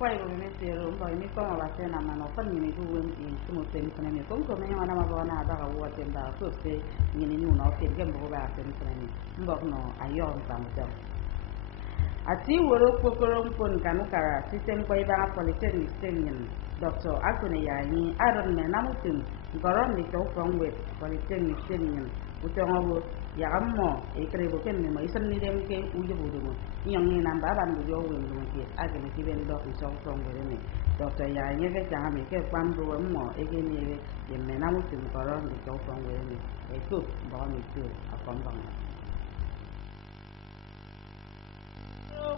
quay rồi mới xìa rồi bởi mới có mà xe nào mà nó phân như này thu quên thì cái một tiền cái này cũng có mấy hoa năm mà vào nào bao gồm tiền bảo phước xe như này nó tiền cái bộ bạc tiền cái này khôngบอกnó ai yon sama jauh. Ati woro kokorom pun kanu kara sistem koi banga polytechnic senior Dr. Akune yani aron me namutum goron ni to from with polytechnic senior utongo ya ammo e krebo ken me mai san ni dem ke uje bodu mo yang ni nan ba ban yo won mo ke agene ki ben do so from with ni Dr. yani ke janga me ke kwam do mo e ke ni ye me namutum goron ni to from with ni e ku ba mi tu akon bang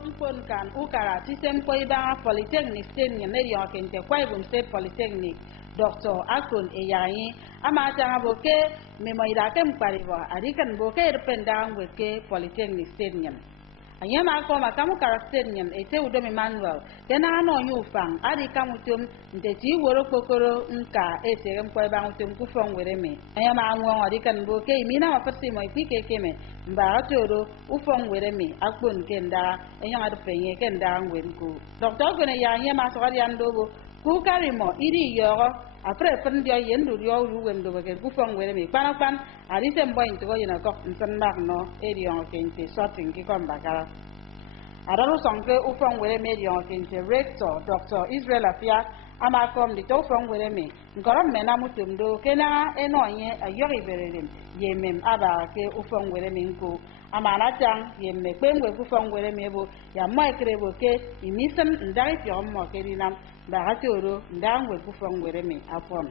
Mpon kan ukara sistem koi banga polytechnic senior ne yo kente kwai bum state polytechnic Dr. Akun Eyayi ama tanga boke memoira kem pariwa adikan boke rependang weke polytechnic senior anyama ko makamu kara senior ete udo Emmanuel kena no yufang adi kamutum nteti woro kokoro nka eserem koi banga utum kufong wereme anyama anwo adikan boke imina mafasi mo ipike keme mbara toro ufong wereme akpon kenda enyanga de penye kenda ngwenku Dr. Akun Eyayi ma so ariandobo ku karimo iri yogo apre pen dia yendu yo yuwem do ke ku fong wele mi pana pan ari sem boy to yina ko nsan mak no eri on kente sorting ki kom bagara adaru sonke u fong wele mi eri on kente rector Dr. Israel Afia ama kom di to fong wele mi ngorom mena mutum do kena eno ye ayori berelem yemem aba ke u fong wele mi nko amana jang yemme kpengwe ku fong wele mi bo ya mo ekrebo ke imisem ndari ti on mo ke dinam bagatoro ndangwe ku fong wele mi afon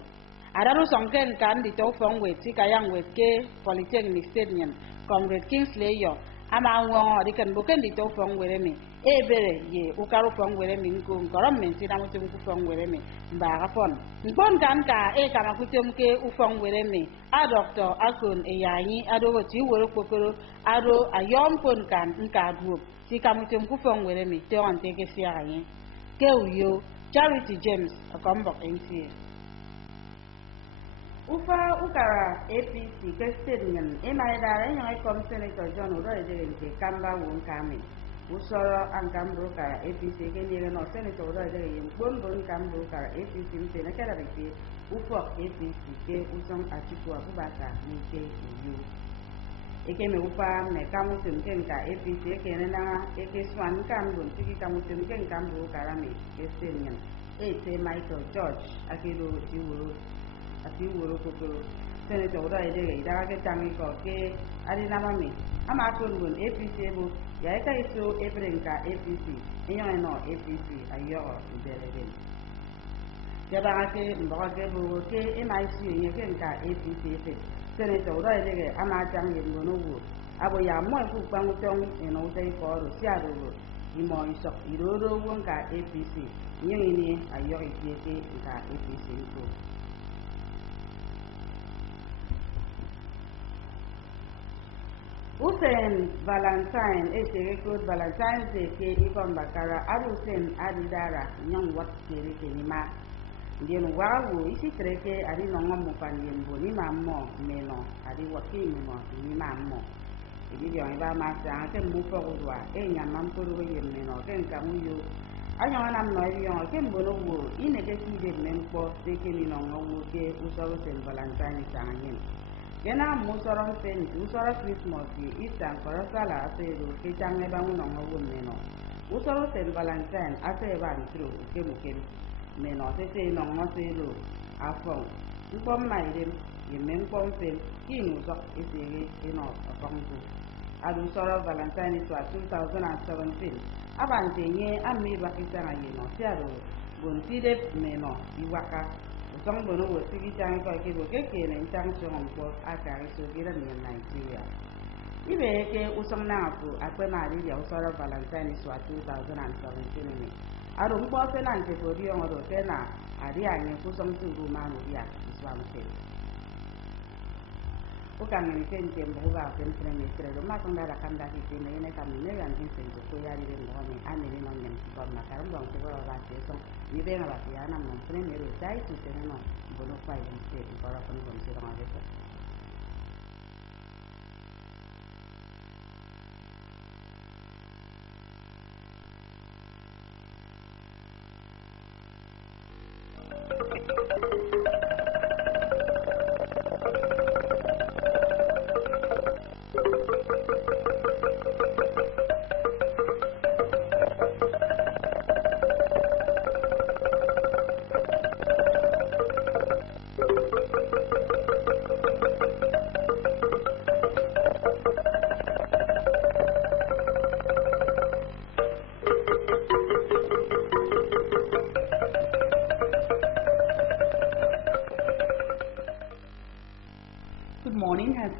adaru sonken kan di to fong we ti kayang we ke polytechnic stadium Comrade Kingsley yo ama won di kan boken di to fong wele mi ebere ye ukaru fong wele mi nko ngorom men ti namu tum ku fong wele mi bagafon npon kan ka e kama ku tum ke u fong wele mi a Dr. Akun Eyayi ado ti woro kokoro ado ayom pon kan nka group ti kamu tum ku fong wele mi te on te ke sia yin ke uyo Charity James akombok NTA Ufa ukara APC ke stadium emai dara nyai kom Senator John Odo de ke kamba won kami usoro angambro kara APC ke ni no Senator Odo de yin bon kambro kara APC mte na kala ke ufo APC ke usong Atiku Abubakar ni ke uyu eke me upa me kamu tumken ka APC ke na eke swan kambro tiki kamu tumken kambro kara me ke stadium te Michael George akido iwuro ati woro kokoro Senator Odo Edege idaga ke tangi ko ke ari namami ama kongon APC bo ya eka iso ebrenka APC enyo no APC ayo iberege yaba ke mboga ke bo ke MIC enye ke nka APC te Senator Odo Edege ama tangi ngono wo abo ya mo ku kwangu tong eno te ko ro sia ro imo iso iroro wo nka APC enyo ni ayo ike nka APC ko Usen Valentine recruit Valentine ke ikon bakara arusen adidara nyong wat kere kenima ndien wawu isi treke adi nongom mupanien boni mammo meno adi waki meno ni mammo idi yo iba masa ke mufo udwa nyamam kuru ye meno ke nkamuyo anyo anam no yo ke mbono wo ineke kide mempo teke ni nongo ke usoro sen Valentine sanyin Kena musoron pen usoro Christmas di Easter korosala asero ke change bangu nongo won meno usoro sen Valentine ase ban tro ke mukem meno tete nongo sero afong mpom maidem yemen pom pen kinu sok isere eno afongu adu usoro Valentine to 2017 abante nye ami bakisana yeno tiaro gontide meno iwaka Usong bono wo sigi changi ko ke bo ke ne chang chong ko akari so gira ni Nigeria ibe ke usong na apu akwe mari ya usoro Valentine so 2017 ni aro mbo se na nke bodi on ro ke na ari anyi usong turu ma no ya iswa mke o kan ni ken ke mbo ga ken ministre do ma kon da kanda ki ke ne kam ne yan kin se ko ya ri den mo ni ani ni non nem ko ma karam bon ko ba ke so ni be na ba ya na mon premier dai tu se no bono fai ni se ko ra kon se ma ge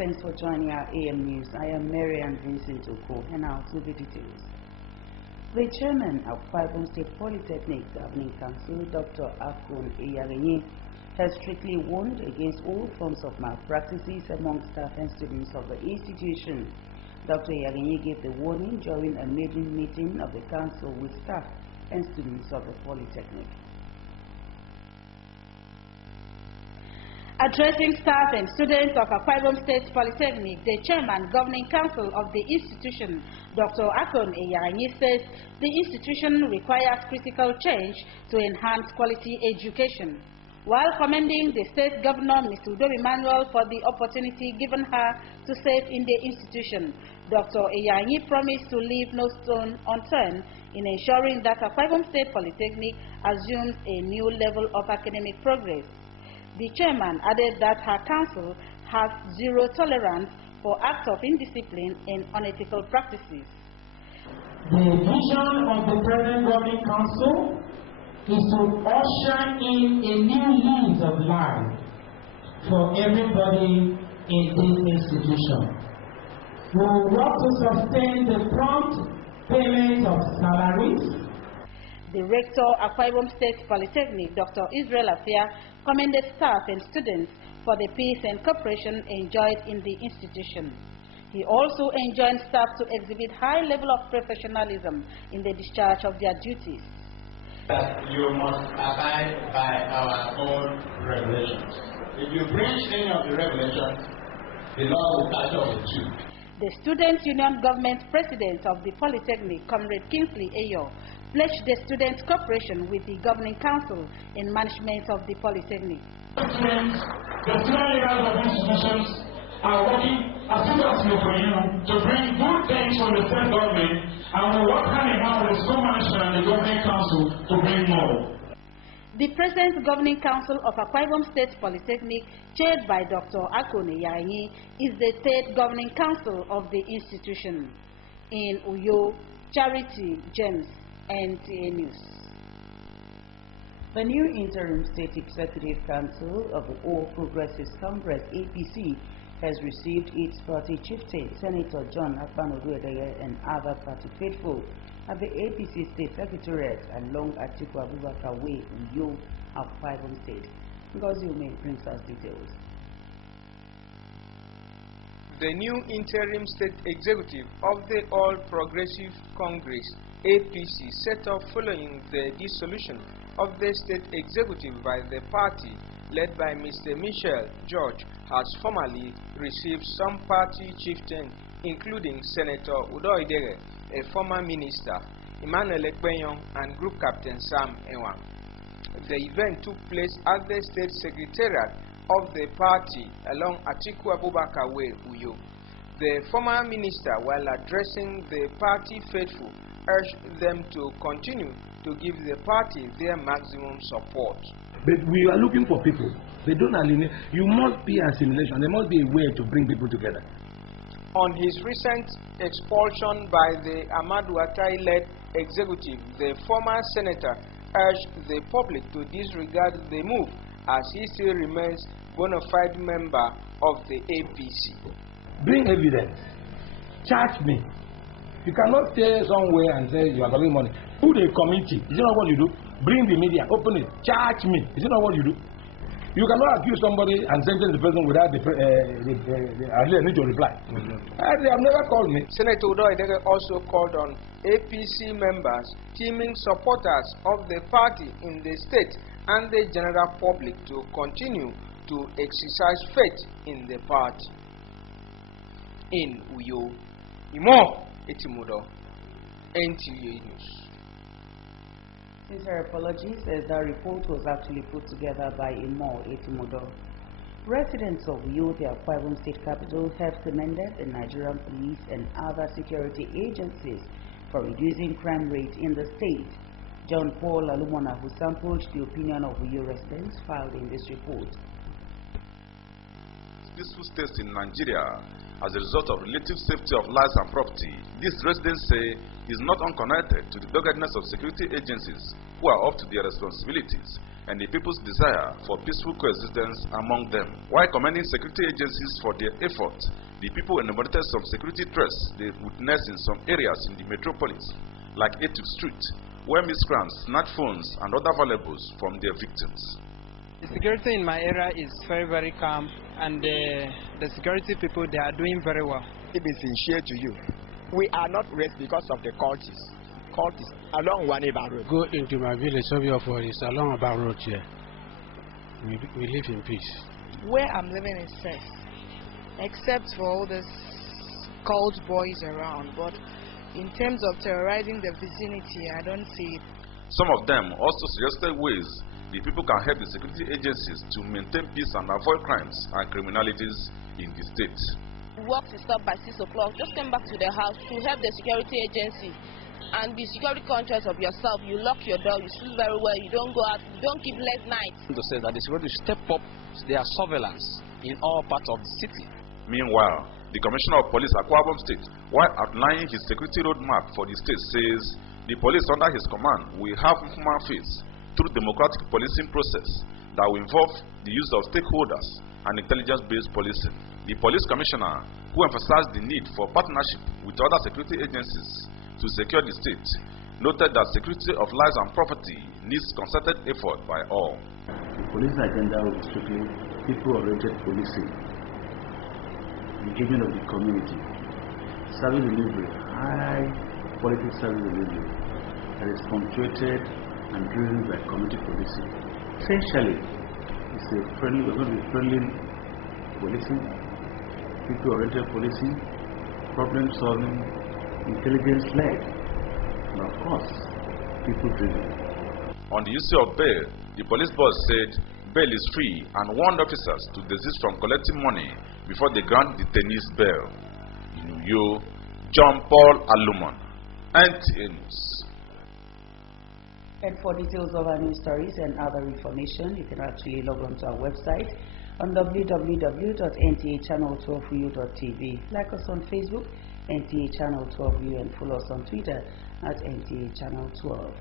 Thanks for joining our AM News. I am Marianne Vincent Oko, and now to the details. The chairman of Kwabon State Polytechnic Governing Council, Dr. Akon Eyarenyi, has strictly warned against all forms of malpractices among staff and students of the institution. Dr. Eyarenyi gave the warning during a maiden meeting of the council with staff and students of the Polytechnic. Addressing staff and students of Kwabon State Polytechnic, the chairman governing council of the institution, Dr. Akon Eyarenyi, says the institution requires critical change to enhance quality education. While commending the state governor, Mr. Udo Emmanuel, for the opportunity given her to serve in the institution, Dr. Eyarenyi promised to leave no stone unturned in ensuring that Kwabon State Polytechnic assumes a new level of academic progress. The chairman added that her council has zero tolerance for acts of indiscipline and unethical practices. The vision of the present governing council is to usher in a new lease of life for everybody in this institution. We will work to sustain the prompt payment of salaries. The rector of Kwabon State Polytechnic, Dr. Israel Afia, commended staff and students for the peace and cooperation enjoyed in the institution. He also enjoined staff to exhibit high level of professionalism in the discharge of their duties. That you must abide by our own regulations. If you breach any of the regulations, the law will catch up with you. The Student Union Government President of the Polytechnic, Comrade Kingsley Ayo, pledged the students' cooperation with the governing council in management of the Polytechnic. The student leaders of institutions are working assiduously for you to bring good things from the state government, and we work hand in hand with the school management and the governing council to bring more. The present governing council of Kwabon State Polytechnic, chaired by Dr. Akon Eyarenyi, is the third governing council of the institution. In Uyo, Charity James, NTA News. The new interim state executive council of the All Progressives Congress (APC) has received its party chieftain, Senator John Akpan-Oduedege, and other party faithful at the APC State Secretariat along Atiku Abubakar Way, Uyo, of Kwabon State. Ngozi Ume brings us details. The new interim state executive of the All Progressive Congress (APC) set up following the dissolution of the state executive by the party led by Mr. Michel George has formally received some party chieftains, including Senator Udo Idere, a former minister, Emmanuel Ekpenyong, and Group Captain Sam Ewang. The event took place at the State Secretariat of the party along Atiku Abubakar Way, Uyo. The former minister, while addressing the party faithful, urged them to continue to give the party their maximum support. But we are looking for people. They don't alienate. You must be assimilation. There must be a way to bring people together. On his recent expulsion by the Amadou Atai-led executive, the former senator urged the public to disregard the move as he still remains bona fide member of the APC. Bring evidence. Charge me. You cannot stay somewhere and say you are collecting money. Put a committee. Is it not what you do? Bring the media. Open it. Charge me. Is it not what you do? You cannot accuse somebody and sentence the person without the need to reply. They have never called me. Senator Udo Idege also called on APC members, teaming supporters of the party in the state and the general public to continue to exercise faith in the party. In Uyo, Imo Etimudo, NTA News. Sincere apologies, as the report was actually put together by Imo Etimudo. Residents of Uyo, the Kwabon State capital, have commended the Nigerian police and other security agencies for reducing crime rate in the state. John Paul Alumona, who sampled the opinion of Uyo residents, filed in this report. Peaceful states in Nigeria as a result of relative safety of lives and property. These residents say is not unconnected to the doggedness of security agencies who are up to their responsibilities, and the people's desire for peaceful coexistence among them. While commending security agencies for their effort, the people enumerated some security threats they witnessed in some areas in the metropolis, like 8th Street, where miscreants snatched phones and other valuables from their victims. The security in my area is very, very calm, and the security people, they are doing very well. It is sincere to you. We are not raised because of the cultists. Cultists along Waneba Road. Go into my village, Sobiofo, it's along about road here. We live in peace. Where I'm living is safe, except for all these cult boys around. But in terms of terrorizing the vicinity, I don't see it. Some of them also suggested ways the people can help the security agencies to maintain peace and avoid crimes and criminalities in the state. Work is stopped by 6 o'clock. Just come back to the house to help the security agency and be security conscious of yourself. You lock your door, you sleep very well, you don't go out, you don't keep late nights. To say that the security step up their surveillance in all parts of the city. Meanwhile, the Commissioner of Police Akwa Ibom State, while outlining his security roadmap for the state, says the police under his command will have human face through democratic policing process that will involve the use of stakeholders and intelligence-based policing. The police commissioner, who emphasized the need for partnership with other security agencies to secure the state, noted that security of lives and property needs concerted effort by all. The police agenda will be strictly people-oriented policing, engagement of the community, service delivery, high quality service delivery that is punctuated and driven by community policing. Essentially, we're going to be friendly policing, people-oriented policing, problem-solving, intelligence-led, and of course, people-driven. On the issue of bail, the police boss said bail is free and warned officers to desist from collecting money before they grant detainees bail. In Uyo, John Paul Alumon, NTA News. And for details of our news stories and other information, you can actually log on to our website on www.ntachannel12u.tv. Like us on Facebook, NTA Channel 12U, and follow us on Twitter at NTA Channel 12.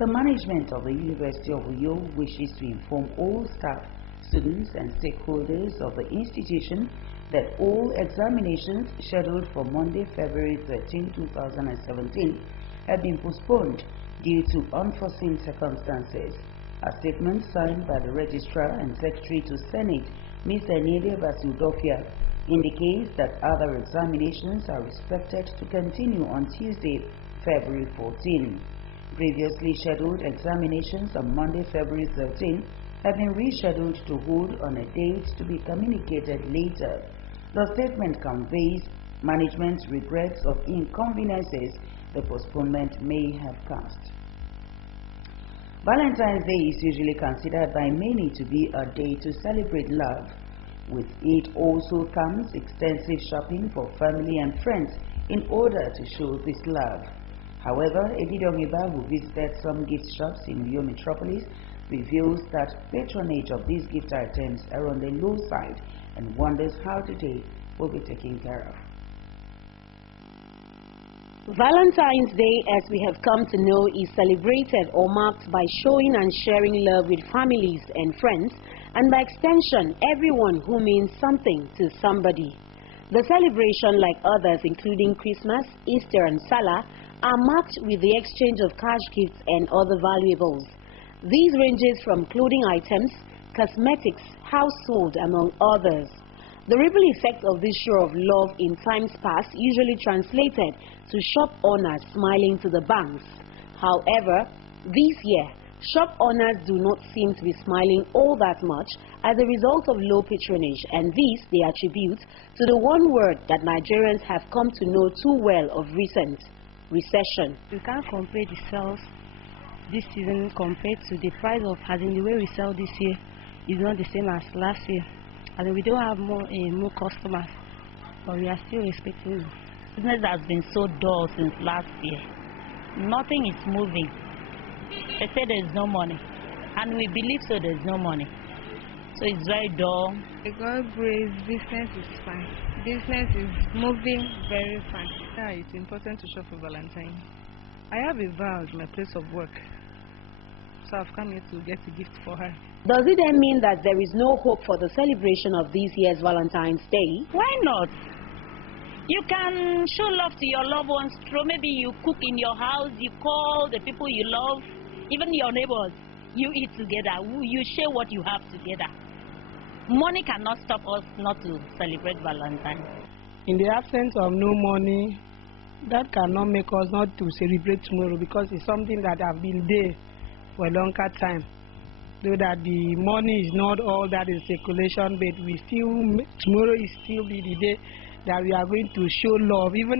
The management of the University of Uyo wishes to inform all staff, students, and stakeholders of the institution that all examinations scheduled for Monday, February 13, 2017 have been postponed due to unforeseen circumstances. A statement signed by the Registrar and Secretary to Senate, Mr. Nede Basudofia, indicates that other examinations are expected to continue on Tuesday, February 14. Previously scheduled examinations on Monday, February 13 have been rescheduled to hold on a date to be communicated later. The statement conveys management's regrets of inconveniences the postponement may have caused. Valentine's Day is usually considered by many to be a day to celebrate love. With it also comes extensive shopping for family and friends in order to show this love. However, Edidongiba, who visited some gift shops in Uyo Metropolis, reveals that patronage of these gift items are on the low side and wonders how today will be taken care of. Valentine's Day, as we have come to know, is celebrated or marked by showing and sharing love with families and friends, and by extension, everyone who means something to somebody. The celebration, like others including Christmas, Easter and Salah, are marked with the exchange of cash gifts and other valuables. These ranges from clothing items, cosmetics, household, among others. The ripple effect of this show of love in times past usually translated to shop owners smiling to the banks. However, this year, shop owners do not seem to be smiling all that much as a result of low patronage, and this they attribute to the one word that Nigerians have come to know too well of recent: recession. We can't compare the sales this season compared to the price of, as in the way we sell this year is not the same as last year. And we don't have more customers, but we are still expecting. Business has been so dull since last year. Nothing is moving. They say there is no money, and we believe so. There is no money, so it's very dull. God grace, business is fine. Business is moving very fine. Yeah, it's important to shop for Valentine. I have a vow at my place of work. so I've come here to get a gift for her. Does it then mean that there is no hope for the celebration of this year's Valentine's Day? Why not? You can show love to your loved ones through maybe you cook in your house, you call the people you love, even your neighbors. You eat together, you share what you have together. Money cannot stop us not to celebrate Valentine's. In the absence of no money, that cannot make us not to celebrate tomorrow, because it's something that have been there for a longer time. Though that the money is not all that in circulation, but tomorrow is still be the day that we are going to show love, even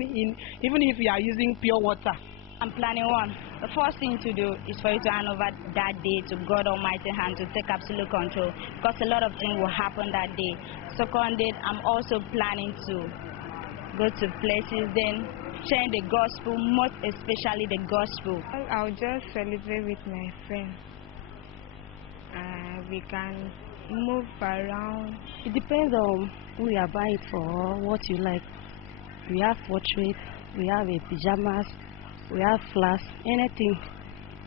if we are using pure water. I'm planning one. The first thing to do is for you to hand over that day to God Almighty and to take absolute control, because a lot of things will happen that day. Second day, I'm also planning to go to places, then share the gospel, most especially the gospel. I'll just celebrate with my friends. We can move around. It depends on who you are buying it for, what you like. We have portraits, we have pajamas, we have flowers, anything.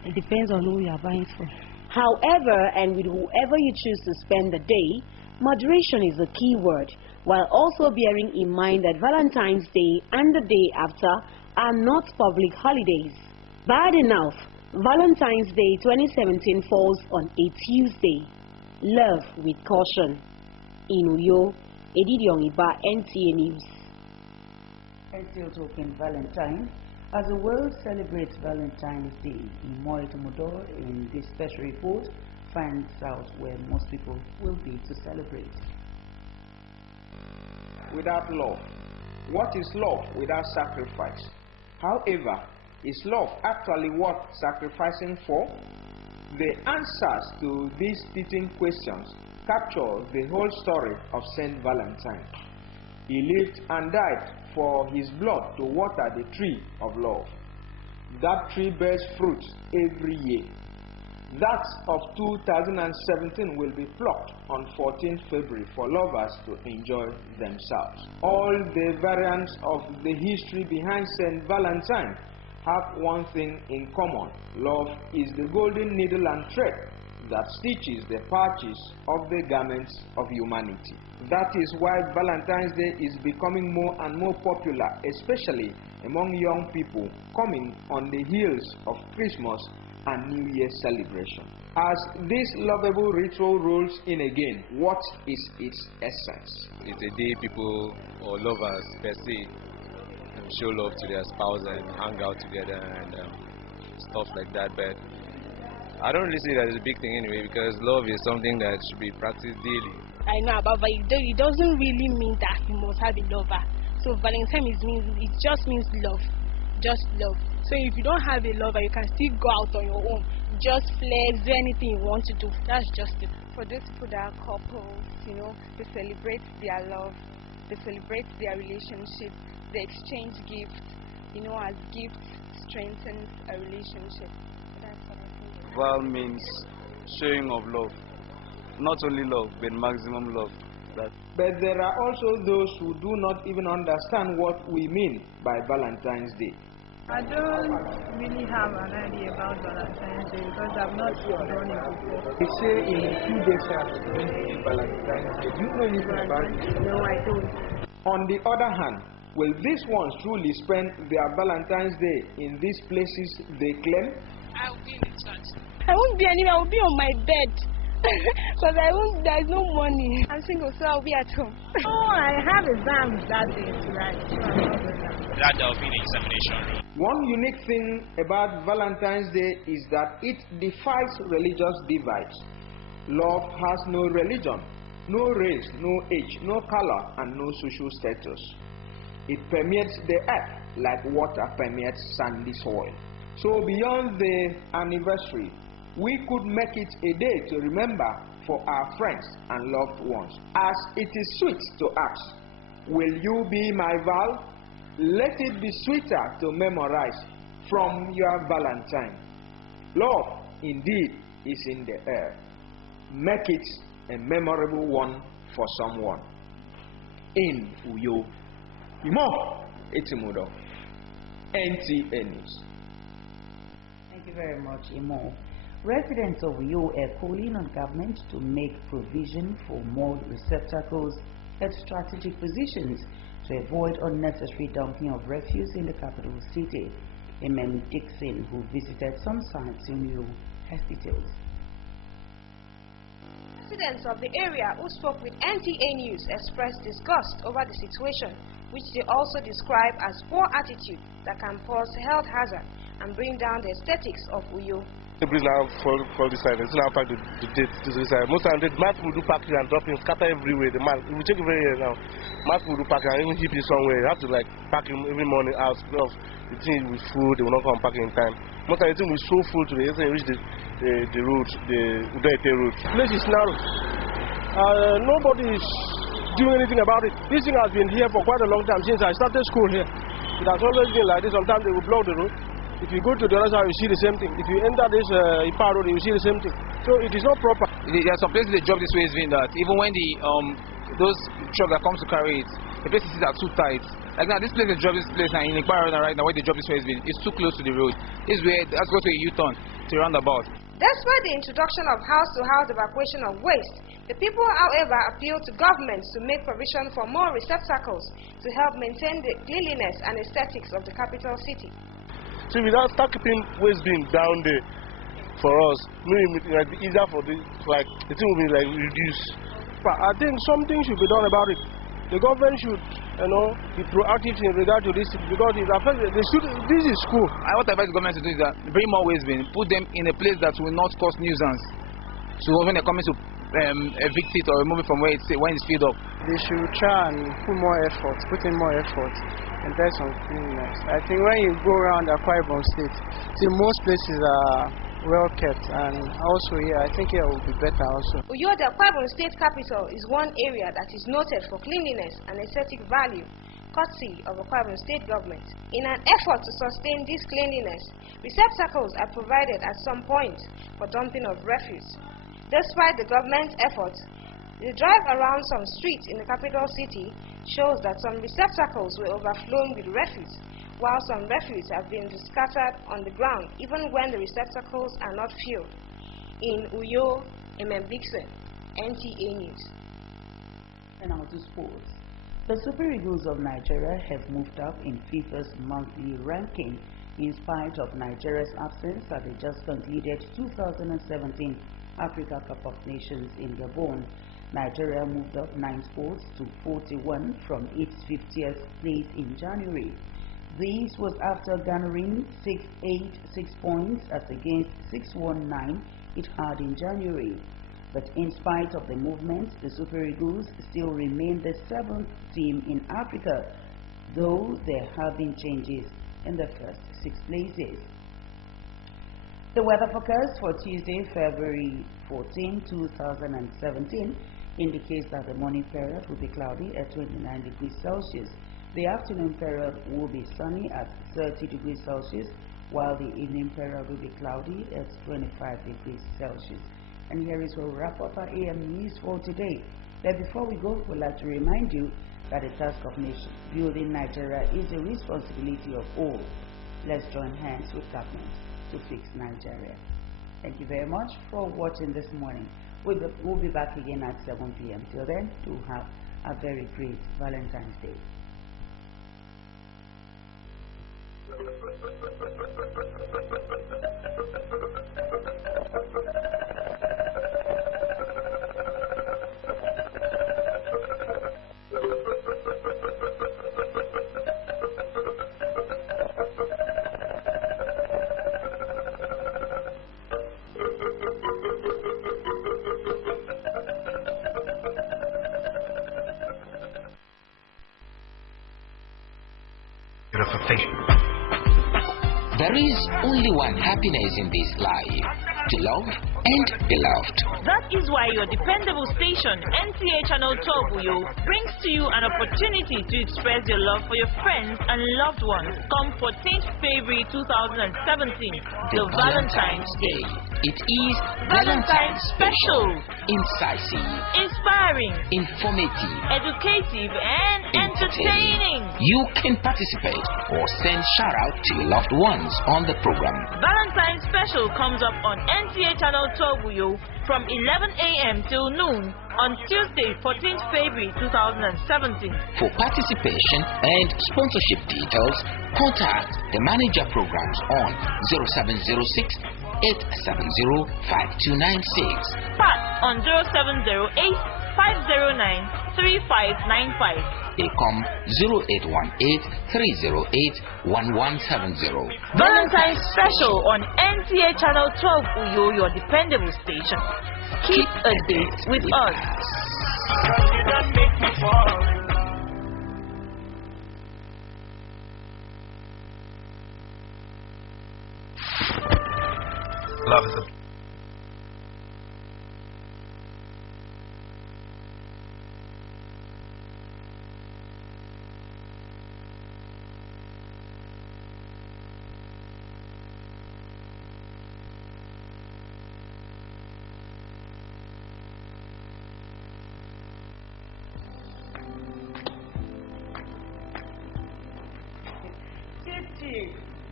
It depends on who you are buying it for. However, and with whoever you choose to spend the day, moderation is a key word, while also bearing in mind that Valentine's Day and the day after are not public holidays. Bad enough, Valentine's Day 2017 falls on a Tuesday. Love with caution. In Uyo, Edidion Iba, NTA News. And still talking Valentine, as the world celebrates Valentine's Day, Imoy Tomodoro in this special report finds out where most people will be to celebrate. Without love, what is love without sacrifice? However, is love actually worth sacrificing for? The answers to these fitting questions capture the whole story of Saint Valentine. He lived and died for his blood to water the tree of love. That tree bears fruit every year. That of 2017 will be plucked on 14th February for lovers to enjoy themselves. All the variants of the history behind Saint Valentine have one thing in common. Love is the golden needle and thread that stitches the patches of the garments of humanity. That is why Valentine's Day is becoming more and more popular, especially among young people, coming on the heels of Christmas and New Year celebration. As this lovable ritual rolls in again, what is its essence? It's a day people or lovers per se show love to their spouse and hang out together and stuff like that. But I don't really see that as a big thing anyway, because love is something that should be practiced daily. I know about, but it doesn't really mean that you must have a lover. So Valentine it just means love, just love. So if you don't have a lover, you can still go out on your own, just flex, do anything you want to do. That's just it. For those people that are couples, they celebrate their love, they celebrate their relationship, they exchange gifts, as gifts strengthens a relationship. That's what I think. Val means showing of love. Not only love, but maximum love. But there are also those who do not even understand what we mean by Valentine's Day. I don't really have an idea about Valentine's Day because I've not done it before. They say in a few days after Valentine's Day. Do you know anything about it? No, I don't. On the other hand, will these ones truly spend their Valentine's Day in these places they claim? I will be in the church. I won't be anywhere. I will be on my bed. Because there's no money. I'm single, so I'll be at home. Oh, I have exams that day to write. That there will be an examination room. One unique thing about Valentine's Day is that it defies religious divides. Love has no religion, no race, no age, no color, and no social status. It permeates the earth like water permeates sandy soil. So beyond the anniversary, we could make it a day to remember for our friends and loved ones. As it is sweet to ask, will you be my Val? Let it be sweeter to memorize from your Valentine. Love indeed is in the air. Make it a memorable one for someone. In Uyo, Imo Etimudo, NTA News. Thank you very much, Imo. Residents of Uyo are calling on government to make provision for more receptacles at strategic positions to avoid unnecessary dumping of refuse in the capital city. Dixon, who visited some sites in Uyo, has details. Residents of the area who spoke with NTA News expressed disgust over the situation, which they also describe as poor attitude that can cause health hazard and bring down the aesthetics of Uyo. The bridge now for this side, it's now parked the date to this side. Most of the mass will do parking and dropping, scatter everywhere. The man, we check every year now. Mass will do parking and even keep it somewhere. You have to like park him every morning out because the thing with food, they will not come parking in time. Most of the thing is so full today, it's reach the road, the Udaite road. The place is narrow. Nobody is doing anything about it. This thing has been here for quite a long time since I started school here. It has always been like this. Sometimes they will block the road. If you go to the other side, you see the same thing. If you enter this Ipa road, you see the same thing. So it is not proper. There are some places the job this way has been that even when the those trucks that come to carry it, the places are too tight. Like now, this place is job this place now in Ipa road right now where the job this way has been. It's too close to the road. This way, let's go to a U-turn to roundabout. Despite the introduction of house-to-house evacuation of waste, the people, however, appeal to governments to make provision for more receptacles to help maintain the cleanliness and aesthetics of the capital city. So without start keeping waste bin down there for us, maybe it might be easier for the like the thing will be like reduced. But I think something should be done about it. The government should, be proactive in regard to this because it affects. This is school. What I advise the government to do is that bring more waste bin, put them in a place that will not cause nuisance. So when they're coming to evict it or remove it from where it's filled up, they should try and put in more effort. And there's some cleanliness. I think when you go around Akwa Ibom State, see most places are well kept, and also here, I think here will be better also. Uyo, the Akwa Ibom State capital, is one area that is noted for cleanliness and aesthetic value, courtesy of Akwa Ibom State government. In an effort to sustain this cleanliness, receptacles are provided at some point for dumping of refuse. Despite the government's efforts, the drive around some streets in the capital city shows that some receptacles were overflowing with refuse, while some refuse have been scattered on the ground even when the receptacles are not filled. In Uyo, Dixon, NTA News. And now to sports. The Super Eagles of Nigeria have moved up in FIFA's monthly ranking in spite of Nigeria's absence at the just completed 2017 Africa Cup of Nations in Gabon. Nigeria moved up 9 spots to 41 from its 50th place in January. This was after garnering 6 points as against 619 it had in January. But in spite of the movement, the Super Eagles still remain the 7th team in Africa, though there have been changes in the first 6 places. The weather forecast for Tuesday, February 14, 2017 indicates that the morning period will be cloudy at 29 degrees Celsius. The afternoon period will be sunny at 30 degrees Celsius, while the evening period will be cloudy at 25 degrees Celsius. And here is where we wrap up our AM news for today. But before we go, we'd like to remind you that the task of nation building Nigeria is the responsibility of all. Let's join hands with government to fix Nigeria. Thank you very much for watching this morning. We'll be back again at 7 p.m. Till then, do have a very great Valentine's Day. There is only one happiness in this life, to love and be loved. That is why your dependable station, NTA Channel 12 Uyo, brings to you an opportunity to express your love for your friends and loved ones. Come 14th February 2017, the Valentine's Day. It is Valentine's Special. Incisive, Inspiring, informative, educative, and entertaining. You can participate or send shout out to your loved ones on the program. Valentine's Special comes up on NTA Channel 12 from 11 a.m. till noon on Tuesday, 14th February 2017. For participation and sponsorship details, contact the manager programs on 0706 870 5296. Pat on 0708 509 3595. Ecom 0818 308 1170. Valentine's Special on NTA Channel 12 Uyo, your dependable station. Keep a date with us. Love is a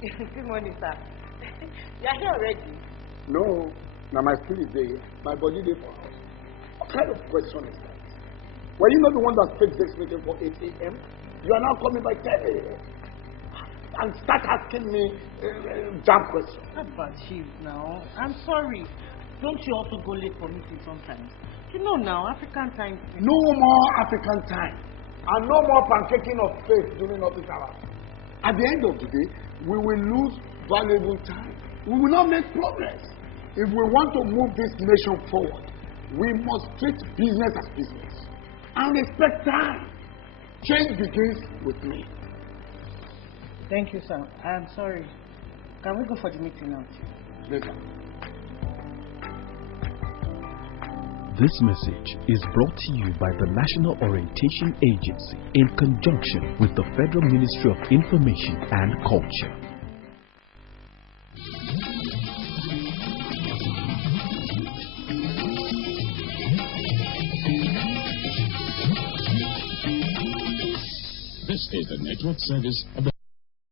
Good morning, sir. You are here already? No. Now my spirit is there. My body there for house. What kind of question is that? Were you not the one that fixed this meeting for 8 a.m.? You are now coming by 10 a.m. and start asking me jam questions. But Chief, now, I'm sorry. Don't you also go late for meetings sometimes? You know now, African time. No more African time. And no more pancaking of faith during office hours. At the end of the day, we will lose valuable time. We will not make progress. If we want to move this nation forward, we must treat business as business and respect time. Change begins with me. Thank you, sir. I'm sorry. Can we go for the meeting now? Later. This message is brought to you by the National Orientation Agency in conjunction with the Federal Ministry of Information and Culture. This is the network service of the